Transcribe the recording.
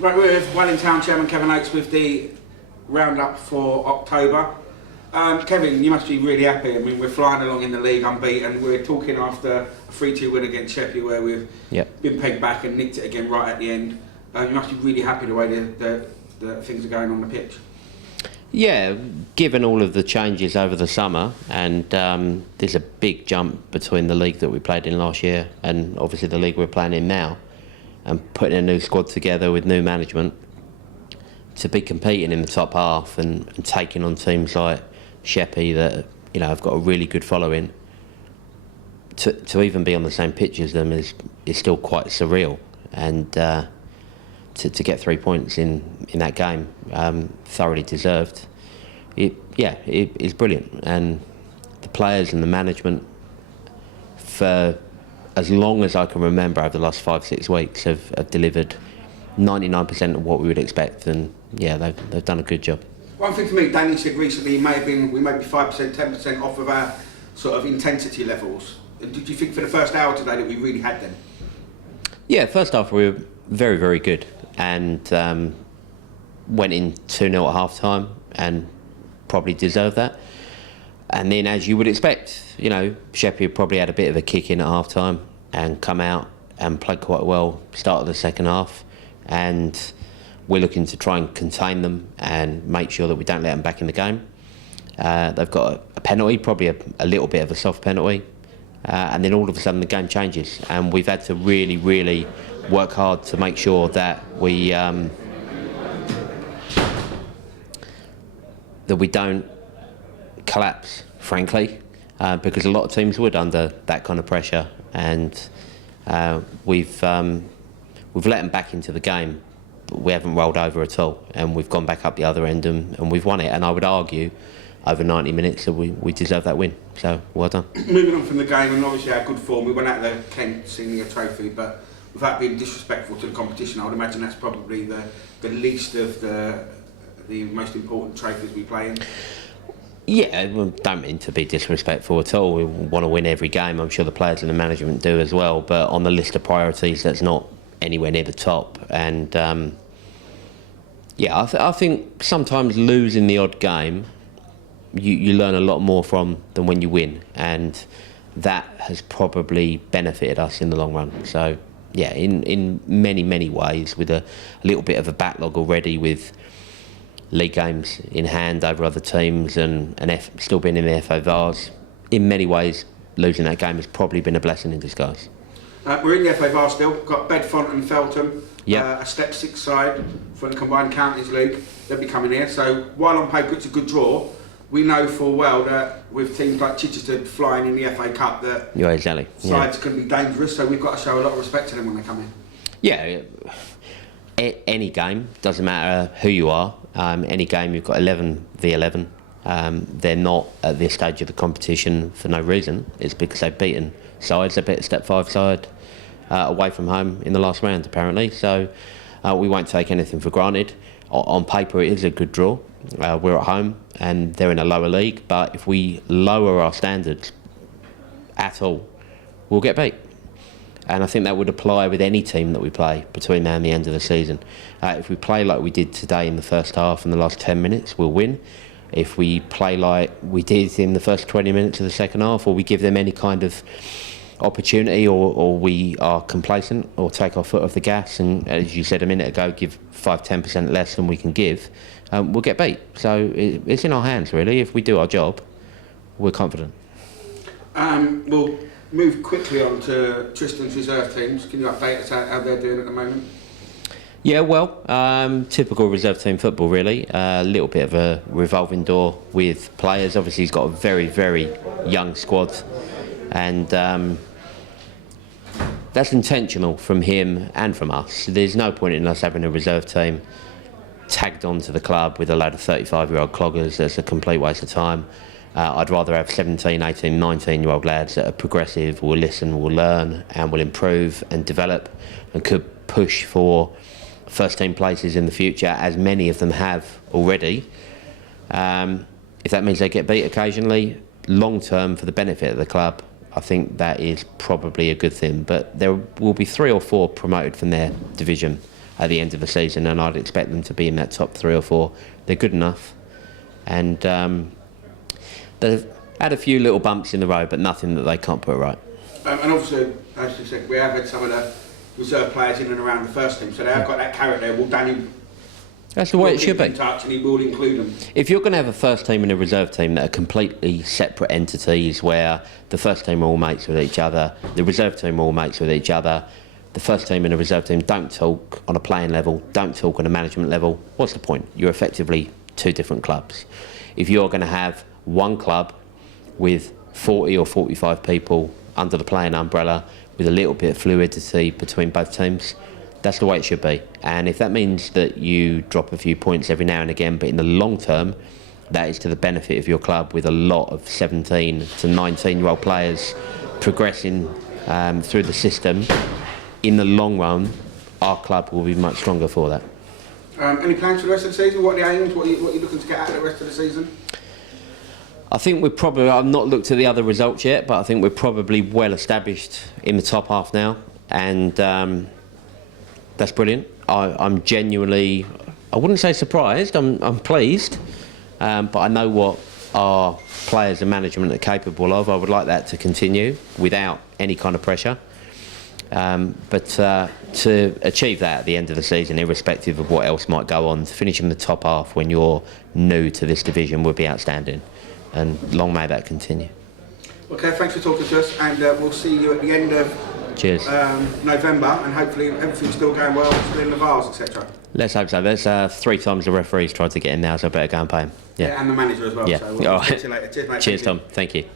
Right, we're with Wellington Chairman Kevin Oates with the roundup for October. Kevin, you must be really happy. I mean, we're flying along in the league unbeaten. We're talking after a 3-2 win against Sheffield where we've been pegged back and nicked it again right at the end. You must be really happy the way the things are going on the pitch. Yeah, given all of the changes over the summer, and there's a big jump between the league that we played in last year and obviously the league we're playing in now, and putting a new squad together with new management to be competing in the top half and taking on teams like Sheppey that have got a really good following. To even be on the same pitch as them is still quite surreal, and to get 3 points in that game, thoroughly deserved. It is brilliant, and the players and the management, for as long as I can remember over the last 5-6 weeks, have delivered 99% of what we would expect, and they've done a good job. One thing to me, Danny said recently, we may be 5%, 10% off of our sort of intensity levels. Did you think for the first hour today that we really had them? Yeah, first half we were very, very good, and went in 2-0 at half time and probably deserved that. And then, as you would expect, Sheffield probably had a bit of a kick in at half time and come out and played quite well start of the second half, and we're looking to try and contain them and make sure that we don't let them back in the game. They've got a penalty, probably a little bit of a soft penalty, and then all of a sudden the game changes, and we've had to really, really work hard to make sure that we don't collapse, frankly, because a lot of teams would under that kind of pressure, and we've let them back into the game, but we haven't rolled over at all, and we've gone back up the other end and we've won it. And I would argue over 90 minutes that we deserve that win, so well done. Moving on from the game, and obviously our good form, we went out there Kent Senior Trophy, but without being disrespectful to the competition, I would imagine that's probably the least of the most important trophies we play in. Yeah, we don't mean to be disrespectful at all. We want to win every game. I'm sure the players and the management do as well. But on the list of priorities, that's not anywhere near the top. And I think sometimes losing the odd game, you learn a lot more from than when you win, and that has probably benefited us in the long run. So yeah, in many ways, with a little bit of a backlog already with league games in hand over other teams and still being in the FA Vars, in many ways losing that game has probably been a blessing in disguise. We're in the FA Vars still, we've got Bedfont and Feltham, a step 6 side for the Combined Counties League. They'll be coming here, so while on paper it's a good draw, we know full well that with teams like Chichester flying in the FA Cup that sides can be dangerous, so we've got to show a lot of respect to them when they come in. Yeah, any game, doesn't matter who you are, any game you've got 11 v 11, they're not at this stage of the competition for no reason. It's because they've beaten sides. They beat a step 5 side away from home in the last round apparently, so we won't take anything for granted. On paper it is a good draw. We're at home and they're in a lower league, but if we lower our standards at all, we'll get beat. And I think that would apply with any team that we play between now and the end of the season. If we play like we did today in the first half and the last 10 minutes, we'll win. If we play like we did in the first 20 minutes of the second half, or we give them any kind of opportunity, or we are complacent or take our foot off the gas and, as you said a minute ago, give 5-10% less than we can give, we'll get beat. So it's in our hands, really. If we do our job, we're confident. We'll move quickly on to Tristan's reserve teams. Can you update us how they're doing at the moment? Yeah, well, typical reserve team football, really. A little bit of a revolving door with players. Obviously, he's got a very, very young squad, and that's intentional from him and from us. There's no point in us having a reserve team tagged onto the club with a load of 35-year-old cloggers. That's a complete waste of time. I'd rather have 17, 18, 19-year-old lads that are progressive, will listen, will learn, and will improve and develop, and could push for first-team places in the future, as many of them have already. If that means they get beat occasionally, long-term for the benefit of the club, I think that is probably a good thing. But there will be 3 or 4 promoted from their division at the end of the season, and I'd expect them to be in that top 3 or 4. They're good enough, and they've had a few little bumps in the road, but nothing that they can't put right. And also, as you said, we have had some of the reserve players in and around the first team, so they have got that carrot there. Well, Danny, that's the way it should be. In touch, and he will include them. If you're going to have a first team and a reserve team that are completely separate entities, where the first team are all mates with each other, the reserve team are all mates with each other, the first team and the reserve team don't talk on a playing level, don't talk on a management level, what's the point? You're effectively 2 different clubs. If you're going to have one club with 40 or 45 people under the playing umbrella with a little bit of fluidity between both teams, that's the way it should be. And if that means that you drop a few points every now and again, but in the long term, that is to the benefit of your club, with a lot of 17 to 19-year-old players progressing through the system, in the long run, our club will be much stronger for that. Any plans for the rest of the season? What are the aims? What are you looking to get out of the rest of the season? I think we're probably, I've not looked at the other results yet, but I think we're probably well established in the top half now, and that's brilliant. I'm genuinely, I wouldn't say surprised, I'm pleased, but I know what our players and management are capable of. I would like that to continue without any kind of pressure. But to achieve that at the end of the season, irrespective of what else might go on, to finish in the top half when you're new to this division would be outstanding, and long may that continue. Okay, thanks for talking to us, and we'll see you at the end of Cheers. November, and hopefully everything's still going well, still in the Vars, etc. Let's hope so. There's 3 times the referee's tried to get in now, so I better go and pay him. Yeah, and the manager as well. Yeah. So we'll All see right. you later. Cheers, mate. Cheers, Tom. Thank you.